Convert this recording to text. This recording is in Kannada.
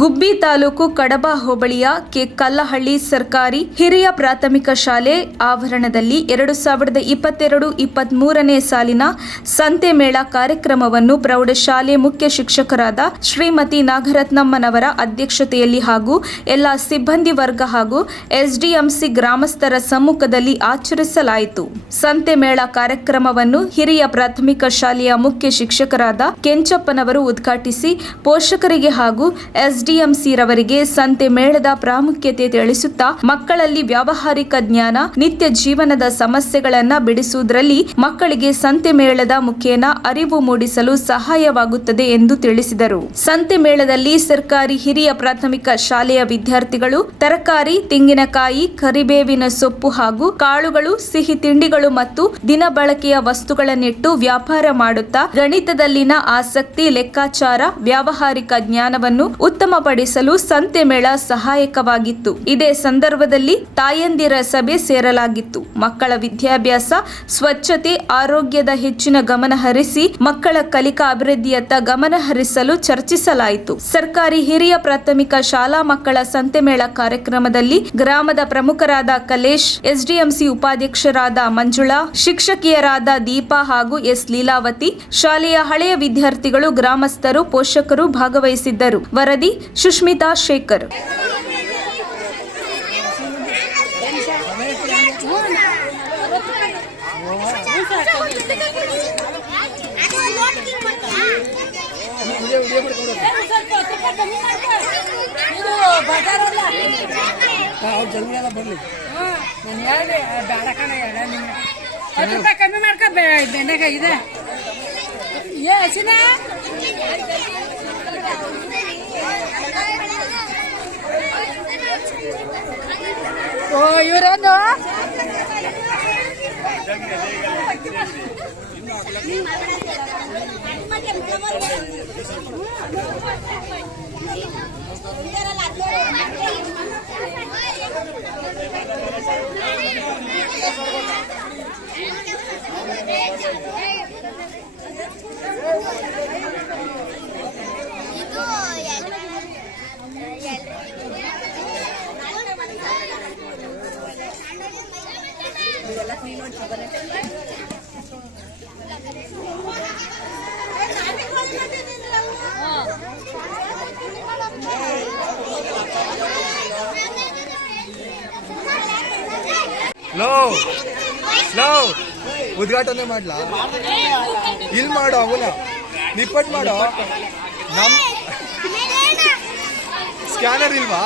ಗುಬ್ಬಿ ತಾಲೂಕು ಕಡಬ ಹೋಬಳಿಯ ಕೆ ಕಲ್ಲಹಳ್ಳಿ ಸರ್ಕಾರಿ ಹಿರಿಯ ಪ್ರಾಥಮಿಕ ಶಾಲೆ ಆವರಣದಲ್ಲಿ 2022-23ನೇ ಸಾಲಿನ ಸಂತೆ ಮೇಳ ಕಾರ್ಯಕ್ರಮವನ್ನು ಪ್ರೌಢಶಾಲೆ ಮುಖ್ಯ ಶಿಕ್ಷಕರಾದ ಶ್ರೀಮತಿ ನಾಗರತ್ನಮ್ಮನವರ ಅಧ್ಯಕ್ಷತೆಯಲ್ಲಿ ಹಾಗೂ ಎಲ್ಲ ಸಿಬ್ಬಂದಿ ವರ್ಗ ಹಾಗೂ ಎಸ್ಡಿಎಂಸಿ ಗ್ರಾಮಸ್ಥರ ಸಮ್ಮುಖದಲ್ಲಿ ಆಚರಿಸಲಾಯಿತು. ಸಂತೆ ಮೇಳ ಕಾರ್ಯಕ್ರಮವನ್ನು ಹಿರಿಯ ಪ್ರಾಥಮಿಕ ಶಾಲೆಯ ಮುಖ್ಯ ಶಿಕ್ಷಕರಾದ ಕೆಂಚಪ್ಪನವರು ಉದ್ಘಾಟಿಸಿ ಪೋಷಕರಿಗೆ ಹಾಗೂ ಎಸ್ಡಿಎಂಸಿ ರವರಿಗೆ ಸಂತೆ ಮೇಳದ ಪ್ರಾಮುಖ್ಯತೆ ತಿಳಿಸುತ್ತಾ ಮಕ್ಕಳಲ್ಲಿ ವ್ಯಾವಹಾರಿಕ ಜ್ಞಾನ, ನಿತ್ಯ ಜೀವನದ ಸಮಸ್ಯೆಗಳನ್ನು ಬಿಡಿಸುವುದರಲ್ಲಿ ಮಕ್ಕಳಿಗೆ ಸಂತೆ ಮೇಳದ ಮುಖೇನ ಅರಿವು ಮೂಡಿಸಲು ಸಹಾಯವಾಗುತ್ತದೆ ಎಂದು ತಿಳಿಸಿದರು. ಸಂತೆ ಮೇಳದಲ್ಲಿ ಸರ್ಕಾರಿ ಹಿರಿಯ ಪ್ರಾಥಮಿಕ ಶಾಲೆಯ ವಿದ್ಯಾರ್ಥಿಗಳು ತರಕಾರಿ, ತೆಂಗಿನಕಾಯಿ, ಕರಿಬೇವಿನ ಸೊಪ್ಪು ಹಾಗೂ ಕಾಳುಗಳು, ಸಿಹಿ ತಿಂಡಿಗಳು ಮತ್ತು ದಿನಬಳಕೆಯ ವಸ್ತುಗಳನ್ನಿಟ್ಟು ವ್ಯಾಪಾರ ಮಾಡುತ್ತಾ ಗಣಿತದಲ್ಲಿನ ಆಸಕ್ತಿ, ಲೆಕ್ಕಾಚಾರ, ವ್ಯಾವಹಾರಿಕ ಜ್ಞಾನವನ್ನು ಉತ್ತಮಪಡಿಸಲು ಸಂತೆ ಮೇಳ ಸಹಾಯಕವಾಗಿತ್ತು. ಇದೇ ಸಂದರ್ಭದಲ್ಲಿ ತಾಯಂದಿರ ಸಭೆ ಸೇರಲಾಗಿತ್ತು. ಮಕ್ಕಳ ವಿದ್ಯಾಭ್ಯಾಸ, ಸ್ವಚ್ಛತೆ, ಆರೋಗ್ಯದ ಹೆಚ್ಚಿನ ಗಮನ ಹರಿಸಿ ಮಕ್ಕಳ ಕಲಿಕಾ ಅಭಿವೃದ್ಧಿಯತ್ತ ಗಮನ ಹರಿಸಲು ಚರ್ಚಿಸಲಾಯಿತು. ಸರ್ಕಾರಿ ಹಿರಿಯ ಪ್ರಾಥಮಿಕ ಶಾಲಾ ಮಕ್ಕಳ ಸಂತೆ ಮೇಳ ಕಾರ್ಯಕ್ರಮದಲ್ಲಿ ಗ್ರಾಮದ ಪ್ರಮುಖರಾದ ಕಲೇಶ್, ಎಸ್ಡಿಎಂಸಿ ಉಪಾಧ್ಯಕ್ಷರಾದ ಮಂಜುಳಾ, ಶಿಕ್ಷಕಿಯರಾದ ದೀಪಾ ಹಾಗೂ ಎಸ್ ಲೀಲಾವತಿ, ಶಾಲೆಯ ಹಳೆಯ ವಿದ್ಯಾರ್ಥಿಗಳು, ಗ್ರಾಮಸ್ಥರು, ಪೋಷಕರು ಭಾಗವಹಿಸಿದ್ದರು. ವರದಿ ಸುಷ್ಮಿತಾ ಶೇಖರ್. ಬರ್ಲಿ ಬೇಡ ಕಣ ₹10 ಕಮ್ಮಿ ಮಾಡ್ಕೊ. ಬೆಂಡೆಕಾಯಿ ಇದೆ ಹಸಿನ ಓ ಇವರೊಂದು ಸ್ಲೋ ಉದ್ಘಾಟನೆ ಮಾಡ್ಲಾ? ಇಲ್ಲಿ ಮಾಡೋ ಅವನ ನಿಪ್ಪಟ್ ಮಾಡೋ. ನಮ್ ಸ್ಕ್ಯಾನರ್ ಇಲ್ವಾ?